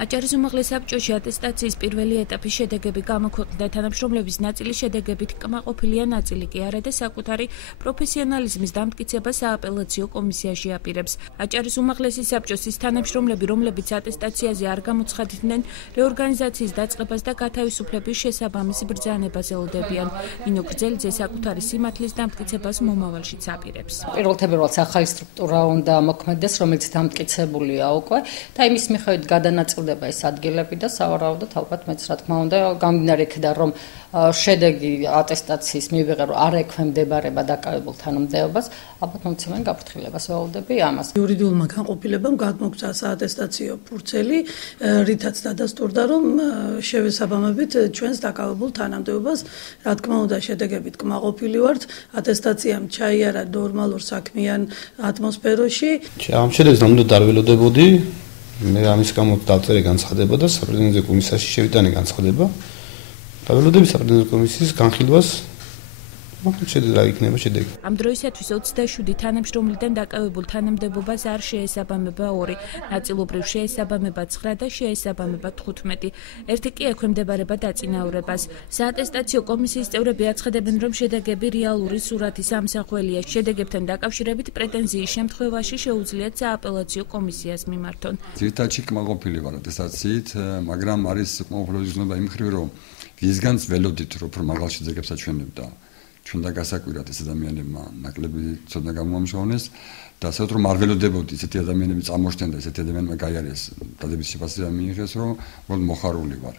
აჭარის უმაღლეს საბჭოში ატესტაციის პირველი ეტაპის შედეგები გამოქვეყნდა, თანამშრომლების ნაწილი შედეგებით კმაყოფილია, ნაწილი კი არა და საკუთარი პროფესიონალიზმის დამტკიცებას სააპელაციო კომისიაში აპირებს. აჭარის უმაღლესი საბჭოს ის თანამშრომლები, რომლებიც ატესტაციაზე არ გამოცხადდნენ, რეორგანიზაციის დაწყებას და გათავისუფლების შესაბამის ბრძანებას ელოდებიან. ნინო გრძელიძე საკუთარი სიმართლის დამტკიცებას მომავალშიც აპირებს. პირველად ახალი სტრუქტურა უნდა მოქმედდეს, რომელიც დამტკიცებულია უკვე და იმის მიხედვით გადანაწილდება ეს ადგილები და სავარაუდოდ ალბათ მეც რა თქმა უნდა გამდინარე იქიდან რომ შედეგი ატესტაციის მივიღე რომ არ ექვემდებარება დაკავებულ თანამდებობას, ალბათ მომცემენ გაფრთხილებას ველოდები ამას. იურიდიულმა განყოფილებამ გადმოგცა საატესტაციო ფურცელი, რითაც დადასტურდა რომ შევესაბამებით ჩვენს დაკავებულ თანამდებობას, რა თქმა უნდა შედეგებით კმაყოფილი ვართ, ატესტაციამ ჩაიარა ნორმალურ საქმიან ატმოსფეროში. ამ შედეგს ნამდვილად არ ველოდებოდი. მე ამის გამო დავწერე განცხადება და საპრეზიდენტო კომისიაში შევიტანე განცხადება. დაველოდები საპრეზიდენტო კომისიის განხილვას. მაგრამ შედეგი რა იქნება შედეგი. ამ დროისათვის 27 თანამშრომლიდან დაკავებულ თანამდებობას არ შეესაბამება 2, ნაწილობრივ შეესაბამება 9 და შეესაბამება 15. ერთი კი ექვემდებარება დაწინაურებას. საატესტაციო კომისიის წევრები აცხადებენ, რომ შედეგები რეალური სურათის ამსახველია. შედეგებთან დაკავშირებით პრეტენზიის შემთხვევაში შეუძლიათ სააპელაციო კომისიას მიმართონ. ძირითადად კმაყოფილი ვარ ატესტაციით, მაგრამ არის კმაყოფილების ზრდობა იმ მხრივ, რომ ისგანც ველოდით, რომ უფრო მაღალ შედეგებს აჩვენებდა. ჩვენ და გასაკვირად ეს ადამიანებმა ნაკლები ცოდნა გამოამჟღავნეს და საერთოდ რომ არ ველოდებოდი ისეთი ადამიანები წამოშდნენ და ისეთი ადამიანებმა გაიარეს დადების შეფასება მიიღეს რომ უბრალოდ მოხარული ვარ.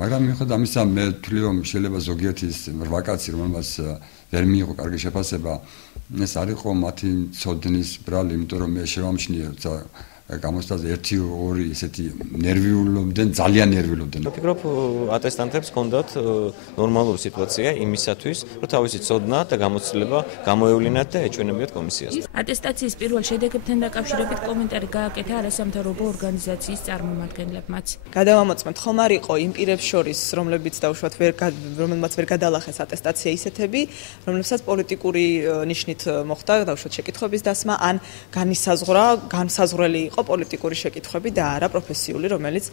მაგრამ მიუხედავად ამისა მე ვთვლი რომ შეიძლება ზოგიერთი ის 8 კაცი რომელმაც ვერ მიიღო კარგი შეფასება ეს არ იყო მათი ცოდნის ბრალი, იმიტომ რომ მე შევამჩნიე გამოსტაზე 1-2 ესეთი ნერვიულობდნენ, ძალიან ნერვიულობდნენ. ვფიქრობ, ატესტანტებს ჰქონდათ ნორმალური სიტუაცია იმისათვის, რომ თავისი ცოდნა და გამოცდილება გამოევლინათ და ეჩვენებიათ კომისიას. ატესტაციის პირველ შედეგებთან დაკავშირებით კომენტარი გააკეთა არასამთავრობო ორგანიზაციის წარმომადგენლებმაც. გადავამოწმეთ, ხომ არ იყო იმ პირებს შორის, რომლებიც დაუშვათ რომელმაც ვერ გადალახეს ატესტაცია ისეთები, რომლებსაც პოლიტიკური ნიშნით მოხდა დაუშვათ შეკითხვების დასმა, ან განსაზღვრელი იყო პოლიტიკური შეკითხვები და არა პროფესიული, რომელიც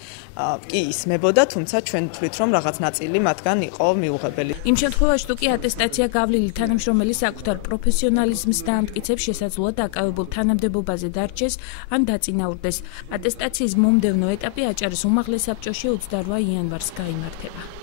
კი ისმებოდა, თუმცა ჩვენ ვთვლით, რომ რაღაც ნაწილი მათგან იყო მიუღებელი. იმ შემთხვევაში თუ კი ატესტაცია გავლილი თანამშრომელი საკუთარ პროფესიონალიზმს დაამტკიცებს, შესაძლოა დაკავებულ თანამდებობაზე დარჩეს ან დაწინაურდეს. ატესტაციის მომდევნო ეტაპი აჭარის უმაღლეს საბჭოში 28 იანვარს გაიმართება.